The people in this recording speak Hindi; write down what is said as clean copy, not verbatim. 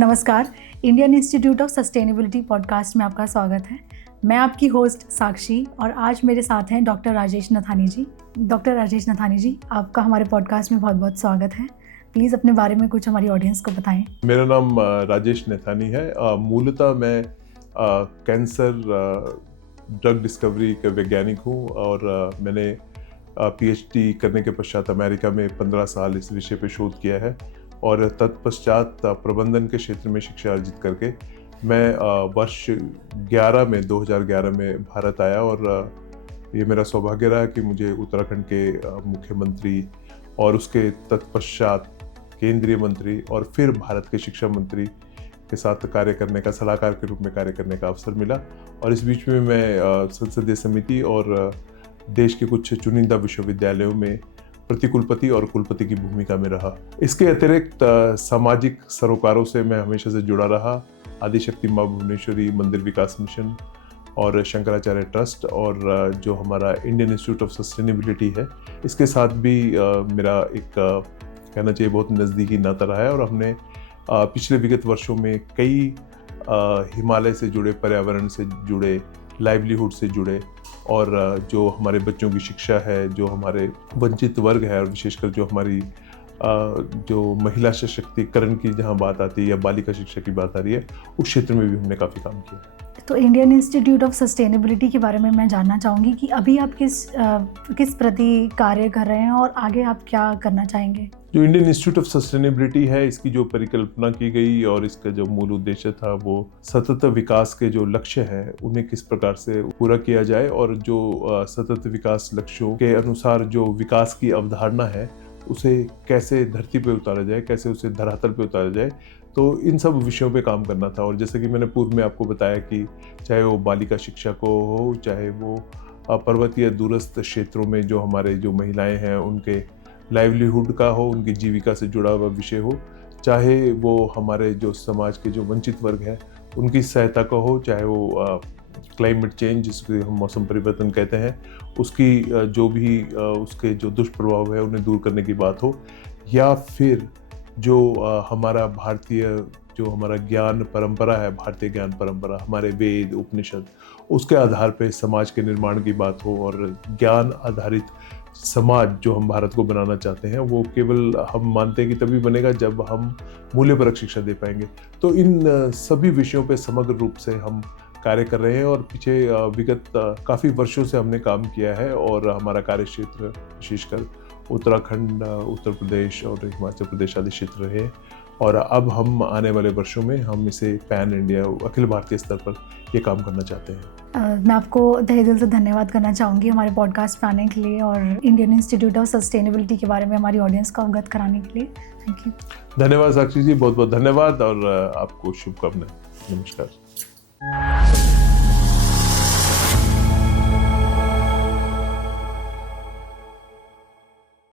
नमस्कार, Indian institute of sustainability podcast में आपका स्वागत है। मैं आपकी होस्ट साक्षी और आज मेरे साथ हैं डॉक्टर राजेश नथानी जी। डॉक्टर राजेश नथानी जी, आपका हमारे पॉडकास्ट में बहुत बहुत स्वागत है। प्लीज़ अपने बारे में कुछ हमारी ऑडियंस को बताएं। मेरा नाम राजेश नथानी है। मूलतः मैं कैंसर ड्रग डिस्कवरी का वैज्ञानिक हूँ और मैंने पीएचडी करने के पश्चात अमेरिका में 15 साल इस विषय पे शोध किया है और तत्पश्चात प्रबंधन के क्षेत्र में शिक्षा अर्जित करके मैं वर्ष 2011 में भारत आया और ये मेरा सौभाग्य रहा कि मुझे उत्तराखंड के मुख्यमंत्री और उसके तत्पश्चात केंद्रीय मंत्री और फिर भारत के शिक्षा मंत्री के साथ कार्य करने का, सलाहकार के रूप में कार्य करने का अवसर मिला। और इस बीच में मैं संसदीय समिति और देश के कुछ चुनिंदा विश्वविद्यालयों में प्रतिकुलपति और कुलपति की भूमिका में रहा। इसके अतिरिक्त सामाजिक सरोकारों से मैं हमेशा से जुड़ा रहा। आदिशक्ति माँ भुवनेश्वरी मंदिर विकास मिशन और शंकराचार्य ट्रस्ट और जो हमारा इंडियन इंस्टीट्यूट ऑफ सस्टेनेबिलिटी है, इसके साथ भी मेरा एक कहना चाहिए बहुत नज़दीकी नाता रहा है। और हमने पिछले विगत वर्षों में कई हिमालय से जुड़े, पर्यावरण से जुड़े, लाइवलीहुड से जुड़े और जो हमारे बच्चों की शिक्षा है, जो हमारे वंचित वर्ग है और विशेषकर जो हमारी जो महिला सशक्तिकरण की जहाँ बात आती है या बालिका शिक्षा की बात आ रही है, उस क्षेत्र में भी हमने काफ़ी काम किया है। तो इंडियन इंस्टीट्यूट ऑफ सस्टेनेबिलिटी के बारे में मैं जानना चाहूँगी कि अभी आप किस प्रति कार्य कर रहे हैं और आगे आप क्या करना चाहेंगे। जो इंडियन इंस्टीट्यूट ऑफ सस्टेनेबिलिटी है, इसकी जो परिकल्पना की गई और इसका जो मूल उद्देश्य था वो सतत विकास के जो लक्ष्य हैं उन्हें किस प्रकार से पूरा किया जाए और जो सतत विकास लक्ष्यों के अनुसार जो विकास की अवधारणा है उसे कैसे धरती पे उतारा जाए, कैसे उसे धरातल पे उतारा जाए, तो इन सब विषयों पे काम करना था। और जैसे कि मैंने पूर्व में आपको बताया कि चाहे वो बालिका शिक्षा को हो, चाहे वो पर्वतीय दूरस्थ क्षेत्रों में जो हमारे जो महिलाएं हैं उनके लाइवलीहुड का हो, उनकी जीविका से जुड़ा हुआ विषय हो, चाहे वो हमारे जो समाज के जो वंचित वर्ग है उनकी सहायता का हो, चाहे वो क्लाइमेट चेंज जिसको हम मौसम परिवर्तन कहते हैं उसकी जो भी उसके जो दुष्प्रभाव है उन्हें दूर करने की बात हो, या फिर जो हमारा भारतीय जो हमारा ज्ञान परंपरा है, भारतीय ज्ञान परंपरा, हमारे वेद उपनिषद, उसके आधार पे समाज के निर्माण की बात हो और ज्ञान आधारित समाज जो हम भारत को बनाना चाहते हैं वो केवल हम मानते हैं कि तभी बनेगा जब हम मूल्यपरक शिक्षा दे पाएंगे। तो इन सभी विषयों पे समग्र रूप से हम कार्य कर रहे हैं और पीछे विगत काफ़ी वर्षों से हमने काम किया है और हमारा कार्य क्षेत्र विशेषकर उत्तराखंड, उत्तर प्रदेश और हिमाचल प्रदेश आदि क्षेत्र रहे। और अब हम आने वाले वर्षों में हम इसे पैन इंडिया, अखिल भारतीय स्तर पर ये काम करना चाहते हैं। मैं आपको तहे दिल से धन्यवाद करना चाहूँगी हमारे पॉडकास्ट पे आने के लिए और इंडियन इंस्टीट्यूट ऑफ सस्टेनेबिलिटी के बारे में हमारी ऑडियंस को अवगत कराने के लिए। Thank you. धन्यवाद साक्षी जी, बहुत बहुत धन्यवाद और आपको शुभकामनाएं। नमस्कार।